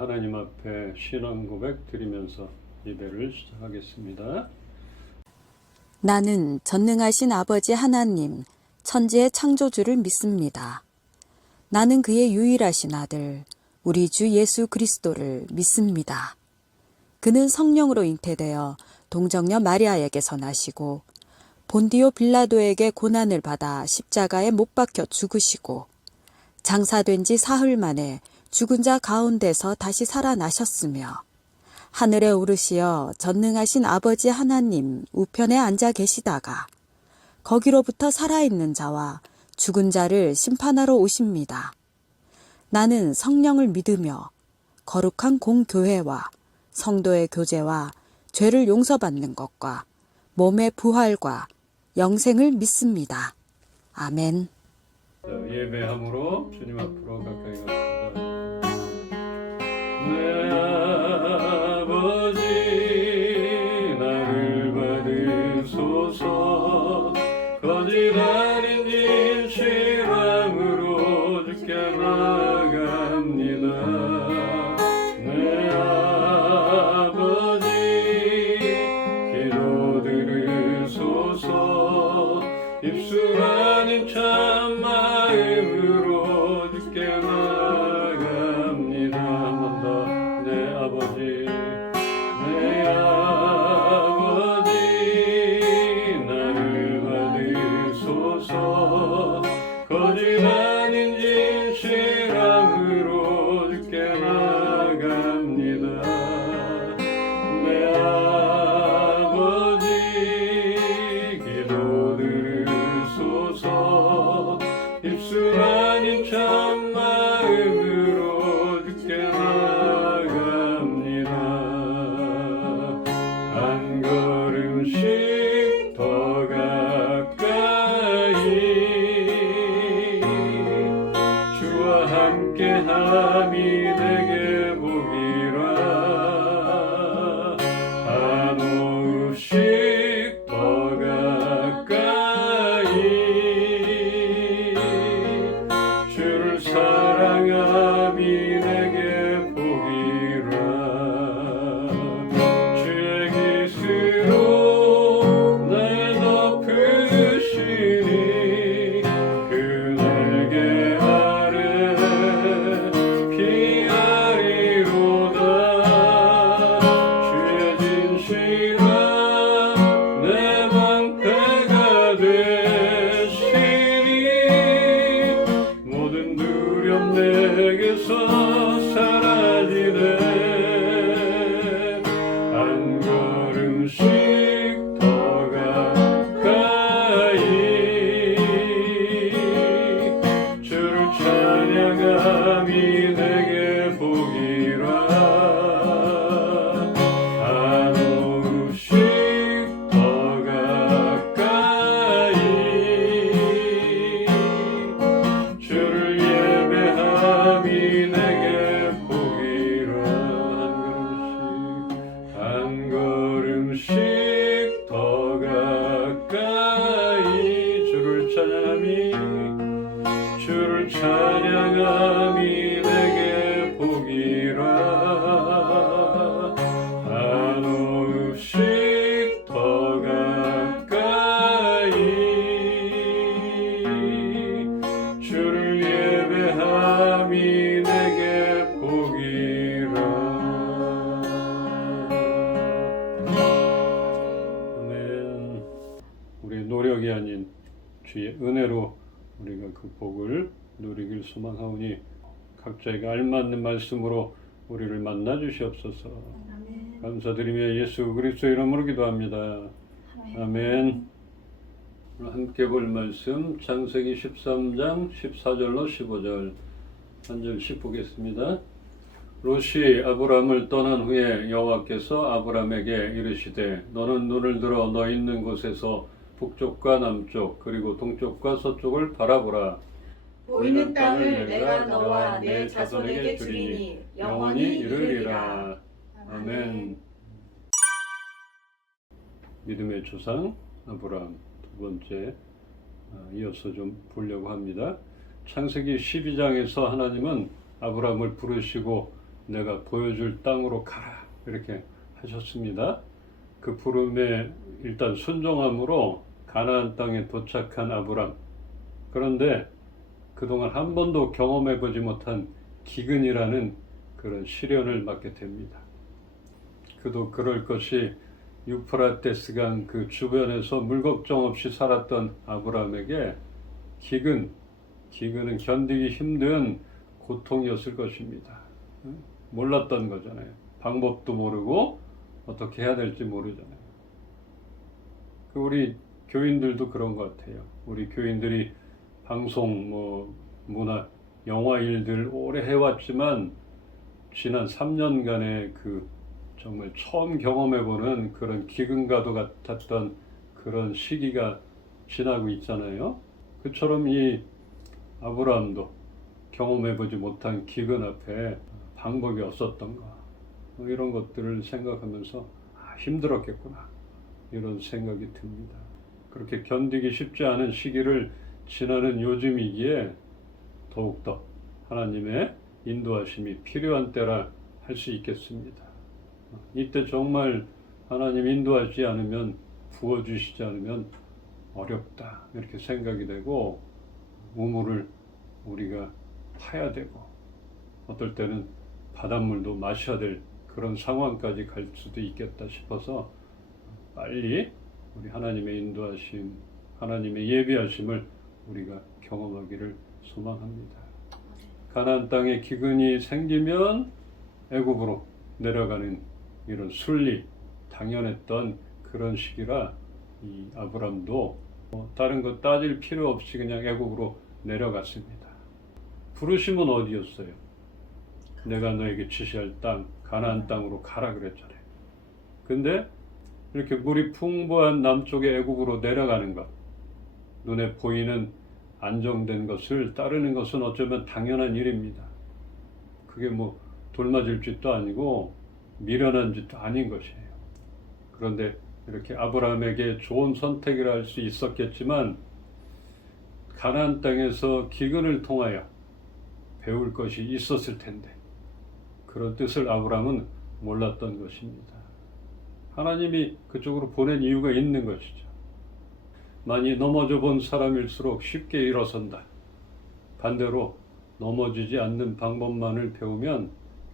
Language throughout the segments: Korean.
하나님 앞에 신앙 고백 드리면서 예배를 시작하겠습니다. 나는 전능하신 아버지 하나님, 천지의 창조주를 믿습니다. 나는 그의 유일하신 아들, 우리 주 예수 그리스도를 믿습니다. 그는 성령으로 잉태되어 동정녀 마리아에게서 나시고 본디오 빌라도에게 고난을 받아 십자가에 못 박혀 죽으시고 장사된 지 사흘 만에 죽은 자 가운데서 다시 살아나셨으며 하늘에 오르시어 전능하신 아버지 하나님 우편에 앉아 계시다가 거기로부터 살아있는 자와 죽은 자를 심판하러 오십니다. 나는 성령을 믿으며 거룩한 공교회와 성도의 교제와 죄를 용서받는 것과 몸의 부활과 영생을 믿습니다. 아멘. 예배함으로 주님 앞으로 가까이 갑니다. 내 아버지 나를 받으소서. 거짓 아닌 진실함으로 주께 나아갑니다. 내 아버지 기도 들으소서. 입술 아닌 참 마음으로 주께 나아갑니다. 한 번 더. 내 아버지 내 아버지 나를 받으소서. 거짓 아닌 진실함으로 주께 나아갑니다. 내 아버지 기도 들으소서. 입술 아닌 참 마음으로 주께 나아갑니다. 한 걸음씩 더 가까이 주와 함께함이 내게 복이라. 한없씩 더 가까이 주를 사랑함이 내게 복이라. 주의 기스로 날 덮으시니 그날개 아래 피하리로다. 주의 진실함 내 방패가 되시니 모든 두려움 내게서 사라지네. 한 걸음씩 더 가까이 주를 찬양함이 내게 복이라. 한없씩 더 가까이 주를 예배함이 내게 복이라. 한 걸음씩 더 가까이 주를 찬양함이 내게 복이라. 한없씩 더 가까이 주를 예배함이 내게 복이라. 아멘. 우리의 노력이 아닌 주의 은혜로 우리가 그 복을 누리길 소망하오니 각자에게 알맞는 말씀으로 우리를 만나 주시옵소서. 아멘. 감사드리며 예수 그리스도 이름으로 기도합니다. 아멘. 오늘 함께 볼 말씀 창세기 13장 14절로 15절 한 절씩 보겠습니다. 롯이 아브람을 떠난 후에 여호와께서 아브람에게 이르시되 너는 눈을 들어 너 있는 곳에서 북쪽과 남쪽 그리고 동쪽과 서쪽을 바라보라. 보이는 땅을 내가 너와 내 자손에게 주리니 영원히 이르리라. 아멘. 믿음의 조상 아브람 두 번째 이어서 좀 보려고 합니다. 창세기 12장에서 하나님은 아브람을 부르시고 내가 보여줄 땅으로 가라 이렇게 하셨습니다. 그 부름에 일단 순종함으로 가나안 땅에 도착한 아브람. 그런데 그동안 한 번도 경험해 보지 못한 기근이라는 그런 시련을 맞게 됩니다. 그도 그럴 것이 유프라테스강 그 주변에서 물 걱정 없이 살았던 아브람에게 기근은 견디기 힘든 고통이었을 것입니다. 몰랐던 거잖아요. 방법도 모르고 어떻게 해야 될지 모르잖아요. 우리 교인들도 그런 것 같아요. 우리 교인들이 방송, 문화, 영화 일들 오래 해왔지만 지난 3년간의 그 정말 처음 경험해보는 그런 기근과도 같았던 그런 시기가 지나고 있잖아요. 그처럼 이 아브라함도 경험해보지 못한 기근 앞에 방법이 없었던가 이런 것들을 생각하면서 힘들었겠구나 이런 생각이 듭니다. 그렇게 견디기 쉽지 않은 시기를 지나는 요즘이기에 더욱더 하나님의 인도하심이 필요한 때라 할 수 있겠습니다. 이때 정말 하나님 인도하지 않으면, 부어주시지 않으면 어렵다 이렇게 생각이 되고 우물을 우리가 파야 되고 어떨 때는 바닷물도 마셔야 될 그런 상황까지 갈 수도 있겠다 싶어서 빨리 우리 하나님의 인도하심, 하나님의 예비하심을 우리가 경험하기를 소망합니다. 가나안 땅에 기근이 생기면 애굽으로 내려가는 이런 순리 당연했던 그런 시기라 이 아브람도 다른 거 따질 필요 없이 그냥 애굽으로 내려갔습니다. 부르심은 어디였어요? 내가 너에게 지시할 땅 가나안 땅으로 가라 그랬잖아요. 근데 이렇게 물이 풍부한 남쪽의 애굽으로 내려가는 것, 눈에 보이는 안정된 것을 따르는 것은 어쩌면 당연한 일입니다. 그게 돌맞을 짓도 아니고 미련한 짓도 아닌 것이에요. 그런데 이렇게 아브라함에게 좋은 선택이라 할 수 있었겠지만 가나안 땅에서 기근을 통하여 배울 것이 있었을 텐데 그런 뜻을 아브라함은 몰랐던 것입니다. 하나님이 그쪽으로 보낸 이유가 있는 것이죠. 많이 넘어져 본 사람일수록 쉽게 일어선다. 반대로 넘어지지 않는 방법만을 배우면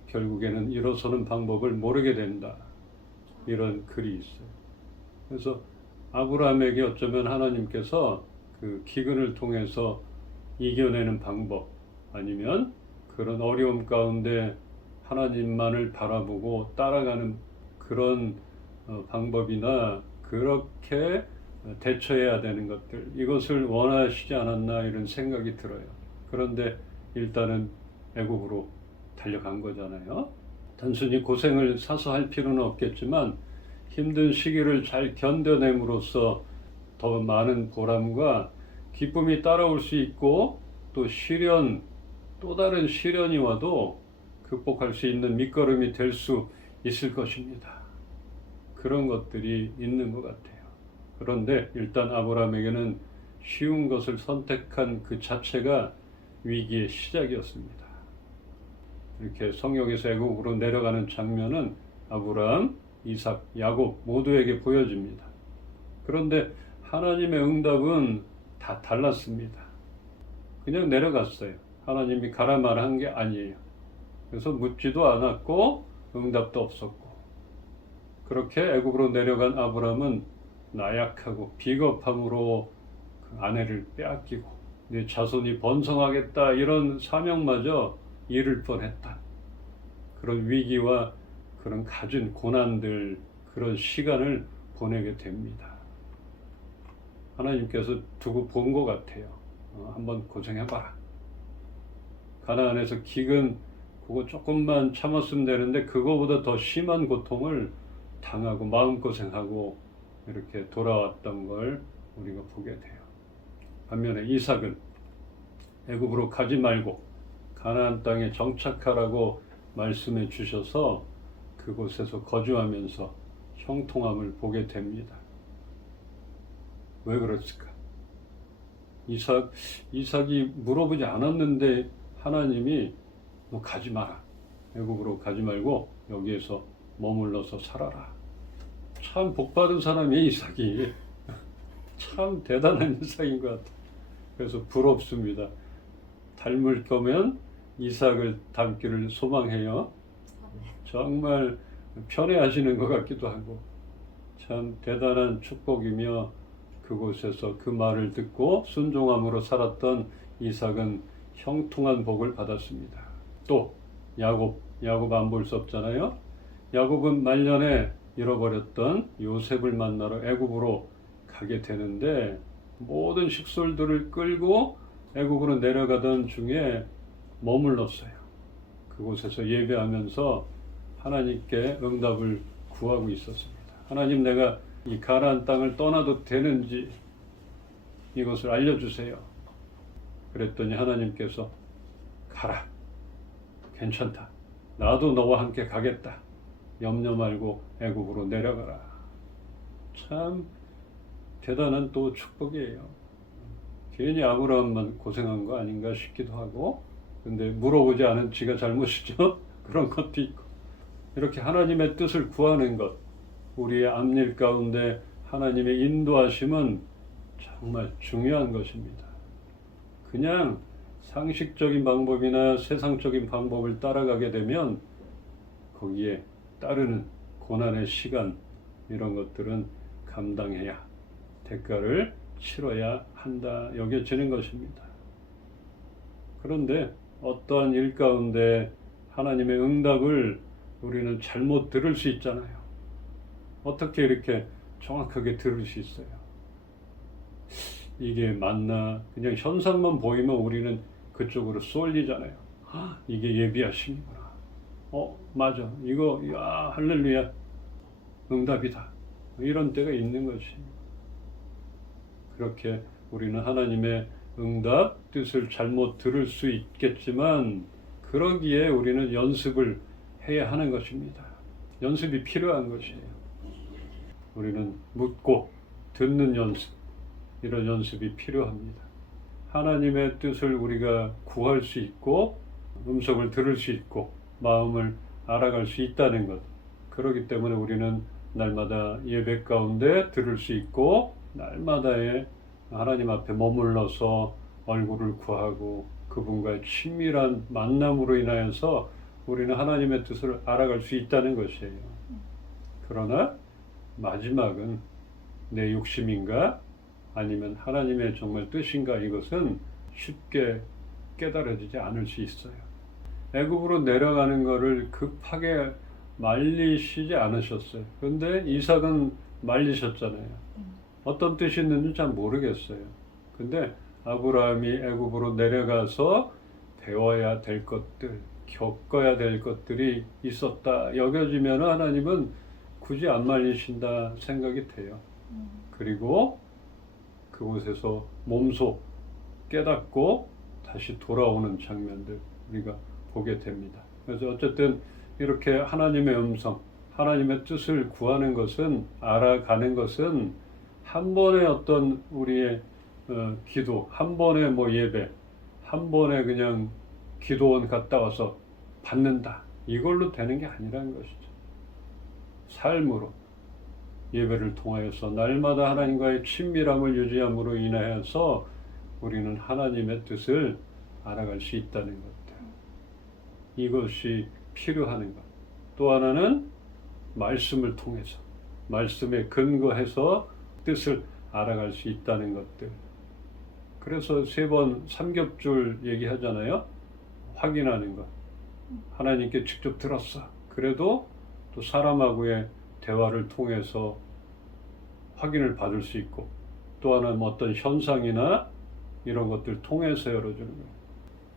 결국에는 일어서는 방법을 모르게 된다. 이런 글이 있어요. 그래서 아브라함에게 어쩌면 하나님께서 그 기근을 통해서 이겨내는 방법 아니면 그런 어려움 가운데 하나님만을 바라보고 따라가는 그런 방법이나 그렇게 대처해야 되는 것들 이것을 원하시지 않았나 이런 생각이 들어요. 그런데 일단은 애굽으로 달려간 거잖아요. 단순히 고생을 사서 할 필요는 없겠지만 힘든 시기를 잘 견뎌냄으로써 더 많은 보람과 기쁨이 따라올 수 있고 또 또 다른 시련이 와도 극복할 수 있는 밑거름이 될 수 있을 것입니다. 그런 것들이 있는 것 같아요. 그런데 일단 아브라함에게는 쉬운 것을 선택한 그 자체가 위기의 시작이었습니다. 이렇게 성경에서 애굽으로 내려가는 장면은 아브라함, 이삭, 야곱 모두에게 보여집니다. 그런데 하나님의 응답은 다 달랐습니다. 그냥 내려갔어요. 하나님이 가라 말한 게 아니에요. 그래서 묻지도 않았고 응답도 없었고 그렇게 애굽으로 내려간 아브라함은 나약하고 비겁함으로 그 아내를 빼앗기고 내 자손이 번성하겠다 이런 사명마저 잃을 뻔했다. 그런 위기와 그런 갖은 고난들 그런 시간을 보내게 됩니다. 하나님께서 두고 본 것 같아요. 한번 고생해봐라. 가나안에서 기근 그거 조금만 참았으면 되는데 그거보다 더 심한 고통을 당하고 마음고생하고 이렇게 돌아왔던 걸 우리가 보게 돼요. 반면에 이삭은 애굽으로 가지 말고 가나안 땅에 정착하라고 말씀해 주셔서 그곳에서 거주하면서 형통함을 보게 됩니다. 왜 그랬을까? 이삭이 물어보지 않았는데 하나님이 너 가지 마라 애굽으로 가지 말고 여기에서 머물러서 살아라. 참 복받은 사람이에요, 이삭이. 참 대단한 이삭인 것 같아요. 그래서 부럽습니다. 닮을 거면 이삭을 닮기를 소망해요. 정말 편애하시는 것 같기도 하고 참 대단한 축복이며 그곳에서 그 말을 듣고 순종함으로 살았던 이삭은 형통한 복을 받았습니다. 또 야곱 안 볼 수 없잖아요. 야곱은 말년에 잃어버렸던 요셉을 만나러 애굽으로 가게 되는데 모든 식솔들을 끌고 애굽으로 내려가던 중에 머물렀어요. 그곳에서 예배하면서 하나님께 응답을 구하고 있었습니다. 하나님, 내가 이 가나안 땅을 떠나도 되는지 이것을 알려주세요. 그랬더니 하나님께서 가라. 괜찮다. 나도 너와 함께 가겠다. 염려 말고 애굽으로 내려가라. 참 대단한 또 축복이에요. 괜히 아브라함만 고생한 거 아닌가 싶기도 하고, 근데 물어보지 않은 지가 잘못이죠. 그런 것도 있고. 이렇게 하나님의 뜻을 구하는 것, 우리의 앞일 가운데 하나님의 인도하심은 정말 중요한 것입니다. 그냥 상식적인 방법이나 세상적인 방법을 따라가게 되면 거기에 따르는 고난의 시간, 이런 것들은 감당해야, 대가를 치러야 한다 여겨지는 것입니다. 그런데 어떠한 일 가운데 하나님의 응답을 우리는 잘못 들을 수 있잖아요. 어떻게 이렇게 정확하게 들을 수 있어요? 이게 맞나? 그냥 현상만 보이면 우리는 그쪽으로 쏠리잖아요. 이게 예비하심이구나. 맞아. 이거, 야, 할렐루야. 응답이다. 이런 때가 있는 것이. 그렇게 우리는 하나님의 응답, 뜻을 잘못 들을 수 있겠지만, 그러기에 우리는 연습을 해야 하는 것입니다. 연습이 필요한 것이에요. 우리는 묻고 듣는 연습, 이런 연습이 필요합니다. 하나님의 뜻을 우리가 구할 수 있고 음성을 들을 수 있고 마음을 알아갈 수 있다는 것, 그렇기 때문에 우리는 날마다 예배 가운데 들을 수 있고 날마다의 하나님 앞에 머물러서 얼굴을 구하고 그분과의 친밀한 만남으로 인하여서 우리는 하나님의 뜻을 알아갈 수 있다는 것이에요. 그러나 마지막은 내 욕심인가 아니면 하나님의 정말 뜻인가, 이것은 쉽게 깨달아지지 않을 수 있어요. 애굽으로 내려가는 것을 급하게 말리시지 않으셨어요. 그런데 이삭은 말리셨잖아요. 어떤 뜻이 있는지 잘 모르겠어요. 근데 아브라함이 애굽으로 내려가서 배워야 될 것들, 겪어야 될 것들이 있었다 여겨지면 하나님은 굳이 안 말리신다 생각이 돼요. 그리고 그곳에서 몸소 깨닫고 다시 돌아오는 장면들 우리가 보게 됩니다. 그래서 어쨌든 이렇게 하나님의 음성, 하나님의 뜻을 구하는 것은, 알아가는 것은 한 번의 어떤 우리의 기도, 한 번의 예배, 한 번에 그냥 기도원 갔다 와서 받는다, 이걸로 되는 게 아니라는 것이죠. 삶으로 예배를 통하여서 날마다 하나님과의 친밀함을 유지함으로 인하여서 우리는 하나님의 뜻을 알아갈 수 있다는 것들, 이것이 필요한 것. 또 하나는 말씀을 통해서, 말씀에 근거해서 뜻을 알아갈 수 있다는 것들. 그래서 3번 삼겹줄 얘기하잖아요. 확인하는 것. 하나님께 직접 들었어. 그래도 또 사람하고의 대화를 통해서 확인을 받을 수 있고, 또 하나는 어떤 현상이나 이런 것들 통해서 열어주는 거예요.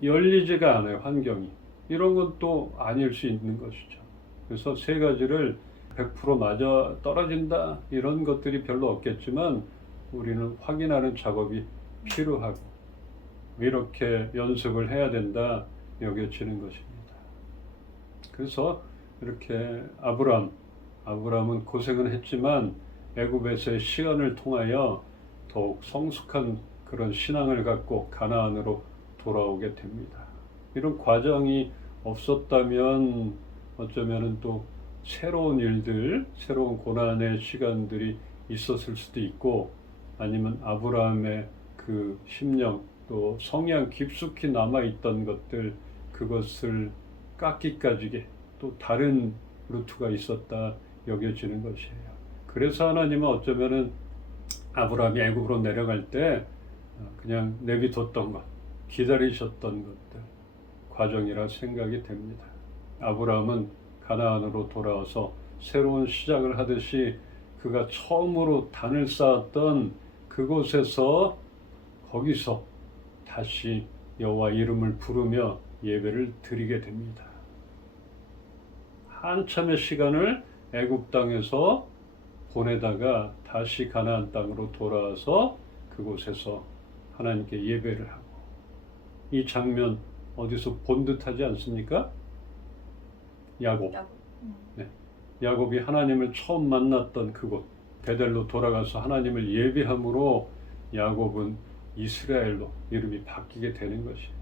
열리지가 않아요, 환경이. 이런 건 또 아닐 수 있는 것이죠. 그래서 3가지를 100% 맞아 떨어진다 이런 것들이 별로 없겠지만 우리는 확인하는 작업이 필요하고 이렇게 연습을 해야 된다 여겨지는 것입니다. 그래서 이렇게 아브라함은 고생은 했지만 애굽에서의 시간을 통하여 더욱 성숙한 그런 신앙을 갖고 가나안으로 돌아오게 됩니다. 이런 과정이 없었다면 어쩌면은 또 새로운 일들, 새로운 고난의 시간들이 있었을 수도 있고, 아니면 아브라함의 그 심령 또 성향 깊숙이 남아있던 것들, 그것을 깎기까지 또 다른 루트가 있었다 여겨지는 것이에요. 그래서 하나님은 어쩌면은 아브라함이 애굽으로 내려갈 때 그냥 내비뒀던 것, 기다리셨던 것들 과정이라 생각이 됩니다. 아브라함은 가나안으로 돌아와서 새로운 시작을 하듯이 그가 처음으로 단을 쌓았던 그곳에서, 거기서 다시 여호와 이름을 부르며 예배를 드리게 됩니다. 한참의 시간을 애굽 땅에서 보내다가 다시 가나안 땅으로 돌아와서 그곳에서 하나님께 예배를 하고, 이 장면 어디서 본 듯하지 않습니까? 야곱. 네. 야곱이 하나님을 처음 만났던 그곳 베델로 돌아가서 하나님을 예배함으로 야곱은 이스라엘로 이름이 바뀌게 되는 것이에요.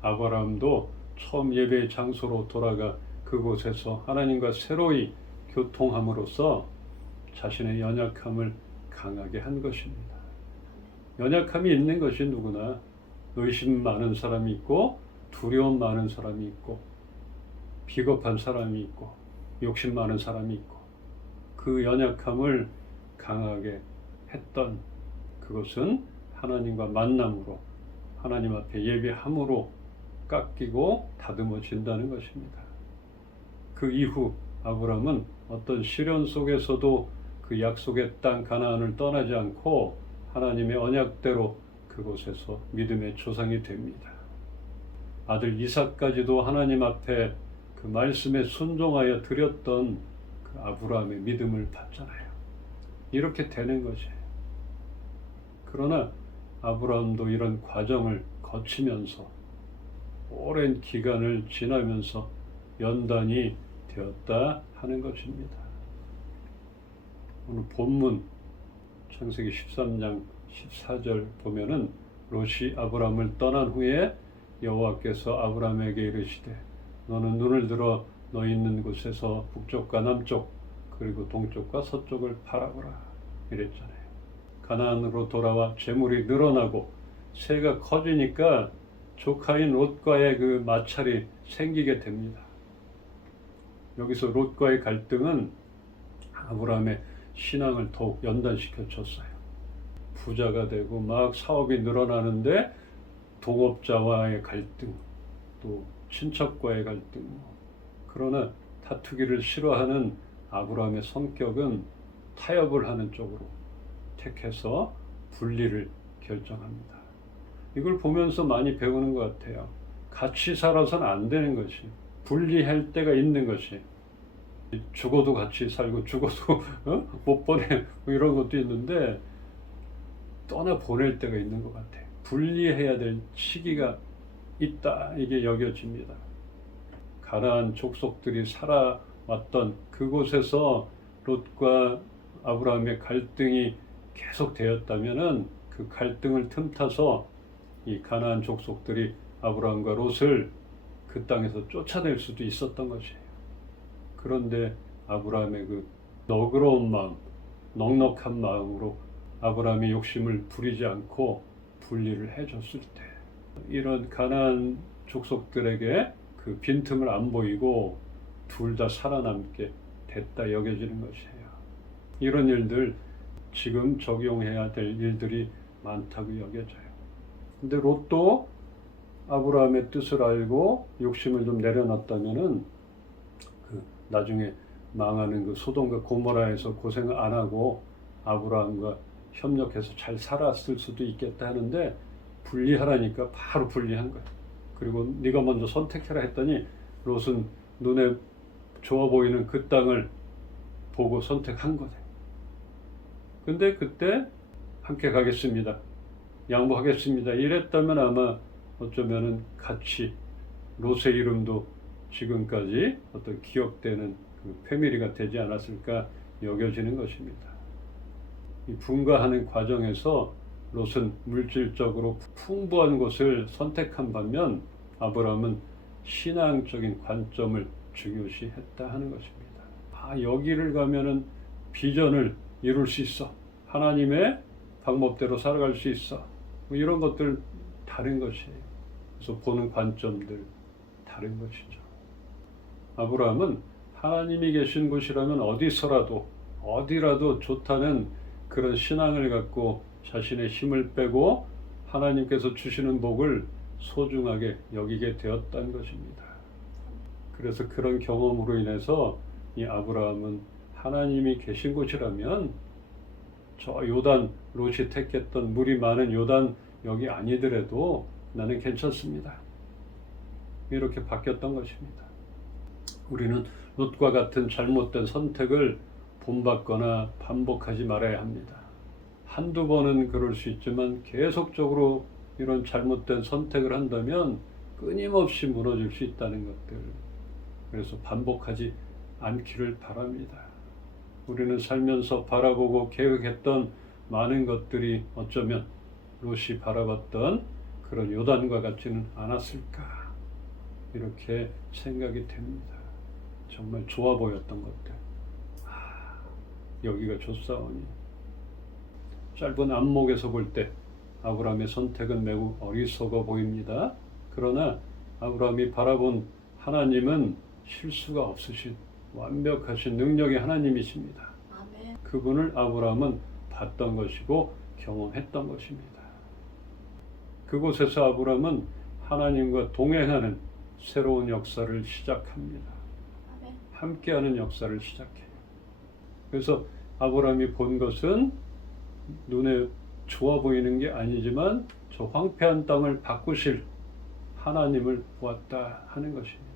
아브라함도 처음 예배의 장소로 돌아가 그곳에서 하나님과 새로이 교통함으로써 자신의 연약함을 강하게 한 것입니다. 연약함이 있는 것이 누구나 의심 많은 사람이 있고, 두려움 많은 사람이 있고, 비겁한 사람이 있고, 욕심 많은 사람이 있고, 그 연약함을 강하게 했던 그것은 하나님과 만남으로, 하나님 앞에 예배함으로 깎이고 다듬어진다는 것입니다. 그 이후 아브라함은 어떤 시련 속에서도 그 약속의 땅 가나안을 떠나지 않고 하나님의 언약대로 그곳에서 믿음의 조상이 됩니다. 아들 이삭까지도 하나님 앞에 그 말씀에 순종하여 드렸던 그 아브라함의 믿음을 받잖아요. 이렇게 되는 것이에요. 그러나 아브라함도 이런 과정을 거치면서 오랜 기간을 지나면서 연단이 되었다 하는 것입니다. 오늘 본문 창세기 13장 14절 보면은 롯이 아브라함을 떠난 후에 여호와께서 아브라함에게 이르시되 너는 눈을 들어 너 있는 곳에서 북쪽과 남쪽 그리고 동쪽과 서쪽을 바라보라 이랬잖아요. 가나안으로 돌아와 재물이 늘어나고 새가 커지니까 조카인 롯과의 그 마찰이 생기게 됩니다. 여기서 롯과의 갈등은 아브라함의 신앙을 더욱 연단시켜 줬어요. 부자가 되고 막 사업이 늘어나는데 동업자와의 갈등, 또 친척과의 갈등. 그러나 다투기를 싫어하는 아브라함의 성격은 타협을 하는 쪽으로 택해서 분리를 결정합니다. 이걸 보면서 많이 배우는 것 같아요. 같이 살아서는 안 되는 것이, 분리할 때가 있는 것이, 죽어도 같이 살고 죽어도 못 보내 이런 것도 있는데 떠나 보낼 때가 있는 것 같아요. 분리해야 될 시기가 있다 이게 여겨집니다. 가나안 족속들이 살아왔던 그곳에서 롯과 아브라함의 갈등이 계속되었다면은 그 갈등을 틈타서 이 가나안 족속들이 아브라함과 롯을 그 땅에서 쫓아낼 수도 있었던 것이에요. 그런데 아브라함의 그 너그러운 마음, 넉넉한 마음으로 아브라함의 욕심을 부리지 않고 분리를 해줬을 때 이런 가나안 족속들에게 그 빈틈을 안 보이고 둘 다 살아남게 됐다 여겨지는 것이에요. 이런 일들 지금 적용해야 될 일들이 많다고 여겨져요. 근데 롯도 아브라함의 뜻을 알고 욕심을 좀 내려놨다면은 그 나중에 망하는 그 소돔과 고모라에서 고생을 안 하고 아브라함과 협력해서 잘 살았을 수도 있겠다 하는데 분리하라니까 바로 분리한 거예요. 그리고 네가 먼저 선택해라 했더니 롯은 눈에 좋아 보이는 그 땅을 보고 선택한 거네. 근데 그때 함께 가겠습니다. 양보하겠습니다. 이랬다면 아마 어쩌면은 같이 롯의 이름도 지금까지 어떤 기억되는 그 패밀리가 되지 않았을까 여겨지는 것입니다. 이 분가하는 과정에서 롯은 물질적으로 풍부한 곳을 선택한 반면 아브라함은 신앙적인 관점을 중요시했다 하는 것입니다. 여기를 가면은 비전을 이룰 수 있어. 하나님의 방법대로 살아갈 수 있어. 뭐 이런 것들 다른 것이에요. 그래서 보는 관점들 다른 것이죠. 아브라함은 하나님이 계신 곳이라면 어디라도 좋다는 그런 신앙을 갖고 자신의 힘을 빼고 하나님께서 주시는 복을 소중하게 여기게 되었다는 것입니다. 그래서 그런 경험으로 인해서 이 아브라함은 하나님이 계신 곳이라면 저 요단, 롯이 택했던 물이 많은 요단 여기 아니더라도 나는 괜찮습니다. 이렇게 바뀌었던 것입니다. 우리는 롯과 같은 잘못된 선택을 본받거나 반복하지 말아야 합니다. 한두 번은 그럴 수 있지만 계속적으로 이런 잘못된 선택을 한다면 끊임없이 무너질 수 있다는 것들. 그래서 반복하지 않기를 바랍니다. 우리는 살면서 바라보고 계획했던 많은 것들이 어쩌면 롯이 바라봤던 그런 요단과 같지는 않았을까 이렇게 생각이 됩니다. 정말 좋아 보였던 것들. 여기가 좋사오니. 짧은 안목에서 볼 때 아브라함의 선택은 매우 어리석어 보입니다. 그러나 아브라함이 바라본 하나님은 실수가 없으신 완벽하신 능력의 하나님이십니다. 아멘. 그분을 아브라함은 봤던 것이고 경험했던 것입니다. 그곳에서 아브라함은 하나님과 동행하는 새로운 역사를 시작합니다. 아멘. 함께하는 역사를 시작해요. 그래서 아브라함이 본 것은 눈에 좋아 보이는 게 아니지만 저 황폐한 땅을 바꾸실 하나님을 보았다 하는 것입니다.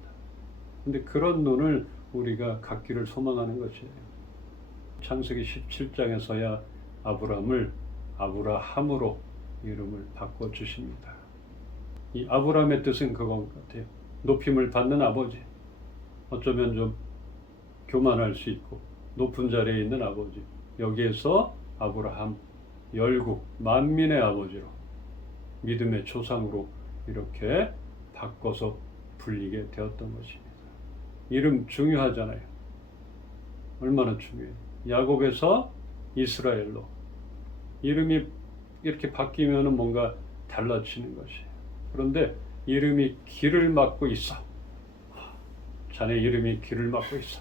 근데 그런 눈을 우리가 갖기를 소망하는 것이에요. 창세기 17장에서야 아브라함을 아브라함으로 이름을 바꿔주십니다. 이 아브라함의 뜻은 그건 같아요. 높임을 받는 아버지. 어쩌면 좀 교만할 수 있고 높은 자리에 있는 아버지. 여기에서 아브라함, 열국, 만민의 아버지로 믿음의 조상으로 이렇게 바꿔서 불리게 되었던 것입니다. 이름 중요하잖아요. 얼마나 중요해요. 야곱에서 이스라엘로 이름이 이렇게 바뀌면 뭔가 달라지는 것이에요. 그런데 이름이 길을 막고 있어. 자네 이름이 길을 막고 있어.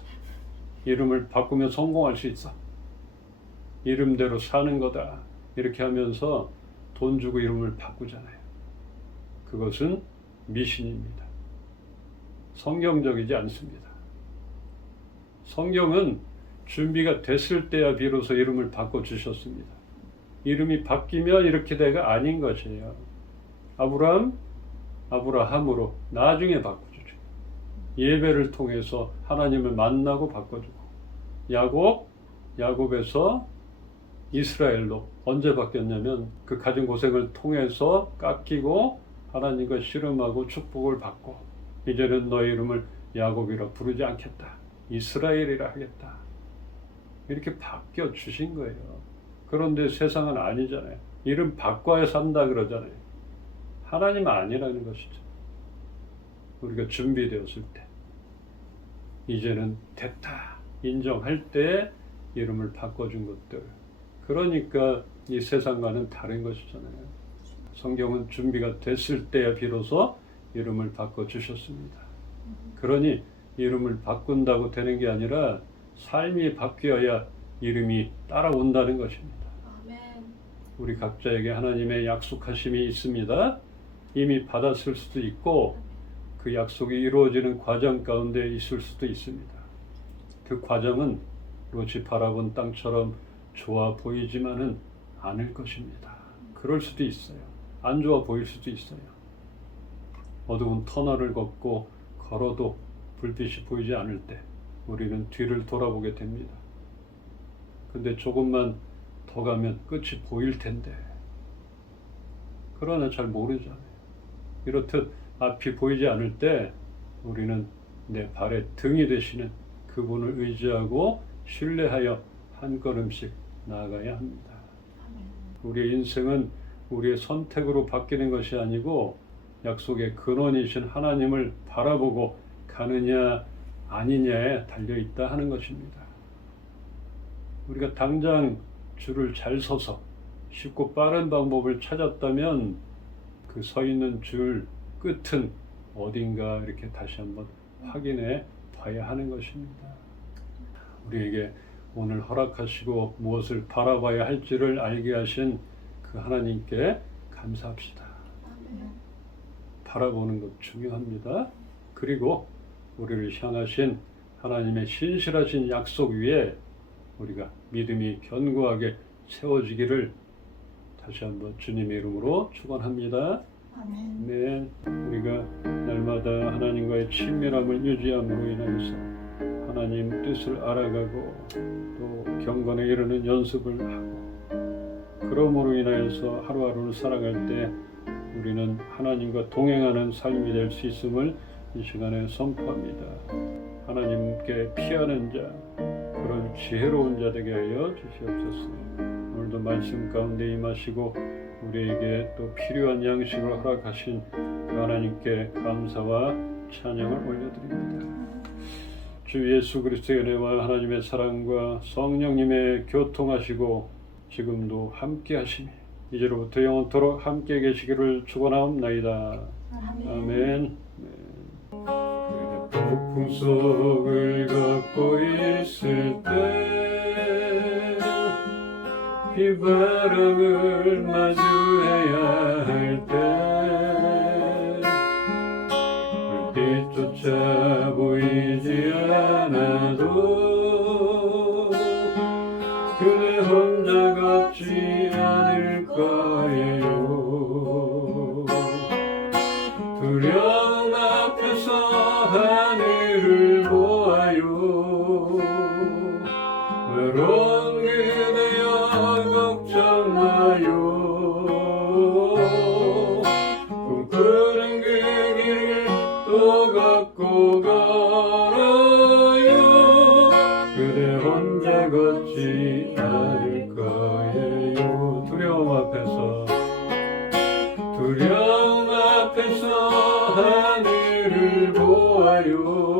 이름을 바꾸면 성공할 수 있어. 이름대로 사는 거다. 이렇게 하면서 돈 주고 이름을 바꾸잖아요. 그것은 미신입니다. 성경적이지 않습니다. 성경은 준비가 됐을 때야 비로소 이름을 바꿔주셨습니다. 이름이 바뀌면 이렇게 돼가 아닌 것이에요. 아브라함으로 나중에 바꿔주죠. 예배를 통해서 하나님을 만나고 바꿔주고, 야곱에서 이스라엘로 언제 바뀌었냐면 그 가진 고생을 통해서 깎이고 하나님과 씨름하고 축복을 받고, 이제는 너의 이름을 야곱이라 부르지 않겠다. 이스라엘이라 하겠다. 이렇게 바뀌어 주신 거예요. 그런데 세상은 아니잖아요. 이름 바꿔야 산다 그러잖아요. 하나님 아니라는 것이죠. 우리가 준비되었을 때, 이제는 됐다 인정할 때 이름을 바꿔준 것들. 그러니까 이 세상과는 다른 것이잖아요. 성경은 준비가 됐을 때야 비로소 이름을 바꿔주셨습니다. 그러니 이름을 바꾼다고 되는 게 아니라 삶이 바뀌어야 이름이 따라온다는 것입니다. 아멘. 우리 각자에게 하나님의 약속하심이 있습니다. 이미 받았을 수도 있고 그 약속이 이루어지는 과정 가운데 있을 수도 있습니다. 그 과정은 롯이 바라본 땅처럼 좋아 보이지만은 않을 것입니다. 그럴 수도 있어요. 안 좋아 보일 수도 있어요. 어두운 터널을 걷고 걸어도 불빛이 보이지 않을 때 우리는 뒤를 돌아보게 됩니다. 근데 조금만 더 가면 끝이 보일 텐데, 그러나 잘 모르잖아요. 이렇듯 앞이 보이지 않을 때 우리는 내 발의 등이 되시는 그분을 의지하고 신뢰하여 한 걸음씩 나아가야 합니다. 우리의 인생은 우리의 선택으로 바뀌는 것이 아니고 약속의 근원이신 하나님을 바라보고 가느냐 아니냐에 달려있다 하는 것입니다. 우리가 당장 줄을 잘 서서 쉽고 빠른 방법을 찾았다면 그 서 있는 줄 끝은 어딘가 이렇게 다시 한번 확인해 봐야 하는 것입니다. 우리에게 오늘 허락하시고 무엇을 바라봐야 할지를 알게 하신 그 하나님께 감사합시다. 바라보는 것 중요합니다. 그리고 우리를 향하신 하나님의 신실하신 약속 위에 우리가 믿음이 견고하게 세워지기를 다시 한번 주님의 이름으로 축원합니다. 아멘. 우리가 날마다 하나님과의 친밀함을 유지함으로 인해서 하나님 뜻을 알아가고 또 경건에 이르는 연습을 하고 그러므로 인하여서 하루하루를 살아갈 때 우리는 하나님과 동행하는 삶이 될 수 있음을 이 시간에 선포합니다. 하나님께 피하는 자, 그런 지혜로운 자 되게 하여 주시옵소서. 오늘도 말씀 가운데 임하시고 우리에게 또 필요한 양식을 허락하신 그 하나님께 감사와 찬양을 올려드립니다. 주 예수 그리스도의 은혜와 하나님의 사랑과 성령님의 교통하시고 지금도 함께 하시니 이제로부터 영원토록 함께 계시기를 축원하옵나이다. 아멘. 폭풍 속을 걷고 있을 때 비바람을 마주해야 할 때 불빛조차 보이지 않아도 그대 혼자 걷지 않을 거예요. 두려움 앞에서 하늘을 보아요. 외로운 그대여 걱정 마요. 꿈꾸는 그 길을 또 걷고 걸어요. 그대 혼자 걷지 않을 거예요. 두려움 앞에서 하늘을 보아요.